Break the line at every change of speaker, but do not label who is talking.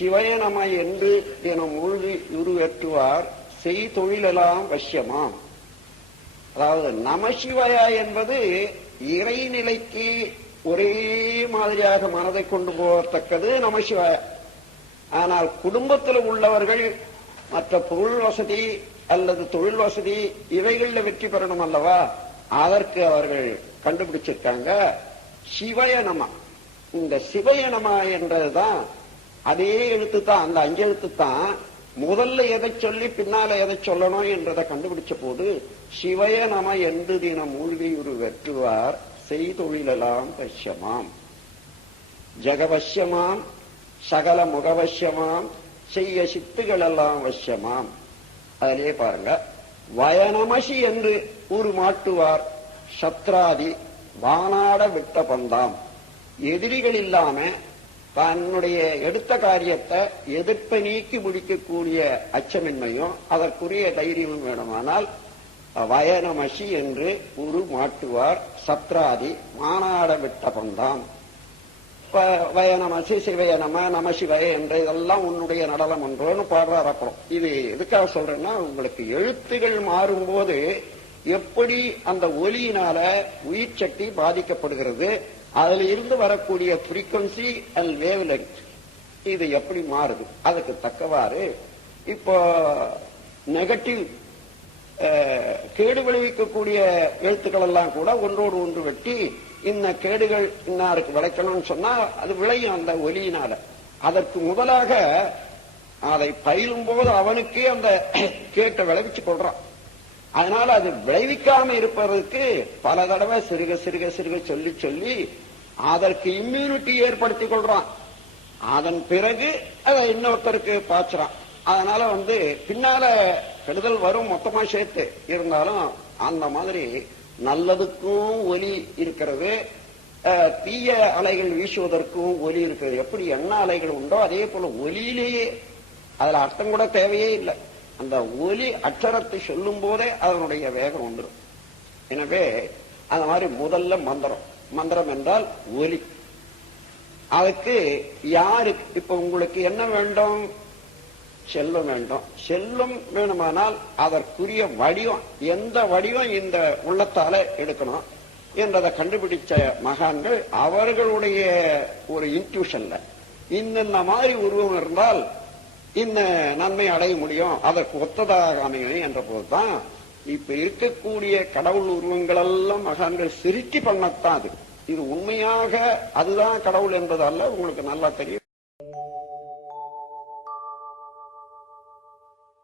சிவயனம என்று என மூழ்கி உருவேற்றுவார் செய் தொழிலெல்லாம் வசியமாம் அதாவது நமசிவயா என்பது இறைநிலைக்கு ஒரே மாதிரியாக மனதை கொண்டு போகத்தக்கது நமசிவாய ஆனால் குடும்பத்தில் உள்ளவர்கள் மற்ற பொருள் வசதி அல்லது தொழில் வசதி இவைகளில் வெற்றி பெறணும் அல்லவா? அதற்கு அவர்கள் கண்டுபிடிச்சிருக்காங்க சிவயனமா. இந்த சிவயனமா என்றதுதான் அதே எழுத்து தான் அந்த அஞ்செழுத்து தான் முதல்ல எதை சொல்லி பின்னால எதை சொல்லணும் என்றதை கண்டுபிடிச்ச போது சிவய நம என்று தினம் மூழ்கியுரு வெற்றுவார் செய்தொழிலெல்லாம் பஷ்யமாம். ஜகவசியமாம் சகல முகவசியமாம் செய்ய சித்துகளெல்லாம் வசியமாம் அதிலே பாருங்க வயனமசி என்று ஒரு மாட்டுவார் சத்ராதி வானாட விட்ட பந்தாம். எதிரிகள் இல்லாம தன்னுடைய எடுத்த காரியத்தை எதிர்ப்பை நீக்கி முடிக்கக்கூடிய அச்சமின்மையும் அதற்குரிய தைரியமும் வேணுமானால் வயனமசி என்று ஒரு மாட்டுவார் சத்ராதி மானாட விட்ட வயனமசி ப- வயநமசி சிவயநம நம சிவய என்ற இதெல்லாம் உன்னுடைய நடனம் என்றோன்னு பாடுறார் அப்புறம். இது எதுக்காக சொல்றேன்னா உங்களுக்கு எழுத்துகள் மாறும்போது எப்படி அந்த ஒலியினால உயிர் சக்தி பாதிக்கப்படுகிறது அதுல இருந்து வரக்கூடிய frequency அண்ட் வேவ் இது எப்படி மாறுது? அதுக்கு தக்கவாறு இப்போ நெகட்டிவ் கேடு விளைவிக்கக்கூடிய எழுத்துக்கள் எல்லாம் கூட ஒன்றோடு ஒன்று வெட்டி இந்த கேடுகள் இன்னாருக்கு விளைக்கணும்னு சொன்னா அது விளையும் அந்த ஒலியினால. அதற்கு முதலாக அதை பயிலும் போது அவனுக்கே அந்த கேட்டை விளைவிச்சு கொள்றான். அதனால அது விளைவிக்காம இருப்பதற்கு பல தடவை சிறுக சிறுக சிறுக சொல்லி சொல்லி அதற்கு இம்யூனிட்டி ஏற்படுத்தி கொள்றான். அதன் பிறகு அதை இன்னொருத்தருக்கு பாய்ச்சுறான். அதனால வந்து பின்னால கெடுதல் வரும் மொத்தமா சேர்த்து. இருந்தாலும் அந்த மாதிரி நல்லதுக்கும் ஒலி இருக்கிறது. தீய அலைகள் வீசுவதற்கும் ஒலி இருக்கிறது. எப்படி என்ன அலைகள் உண்டோ அதே போல ஒலியிலேயே. அதுல அர்த்தம் கூட தேவையே இல்லை. அந்த ஒலி அச்சரத்தை சொல்லும் போதே அதனுடைய வேகம் வந்துடும் எனவே அந்த மாதிரி முதல்ல மந்திரம். மந்திரம் என்றால் ஒலி. அதுக்கு யாரு இப்ப உங்களுக்கு என்ன வேண்டும்? செல்லும் வேண்டும். செல்லும் வேணுமானால் அதற்குரிய வடிவம் எந்த வடிவம் இந்த உள்ளத்தால எடுக்கணும் என்றதை கண்டுபிடிச்ச மகான்கள் அவர்களுடைய ஒரு இன்ட்யூஷன்ல இந்தந்த மாதிரி உருவம் இருந்தால் இந்த நன்மை அடைய முடியும்? அதற்கு ஒத்ததாக அமையும் என்ற போதுதான் இப்ப இருக்கக்கூடிய கடவுள் உருவங்கள் எல்லாம் மகான்கள் சிருஷ்டி பண்ணத்தான் அது. இது உண்மையாக அதுதான் கடவுள் என்பது அல்ல உங்களுக்கு நல்லா தெரியும்.